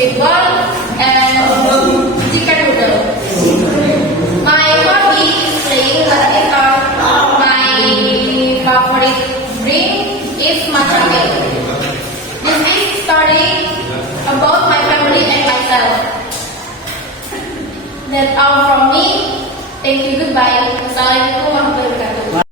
meatball and chicken noodle. My hobby is playing badminton. My favorite drink is matcha milk. This is story about my family and myself. That's all from me. Thank you. Goodbye. Assalamualaikum warahmatullahi wabarakatuh.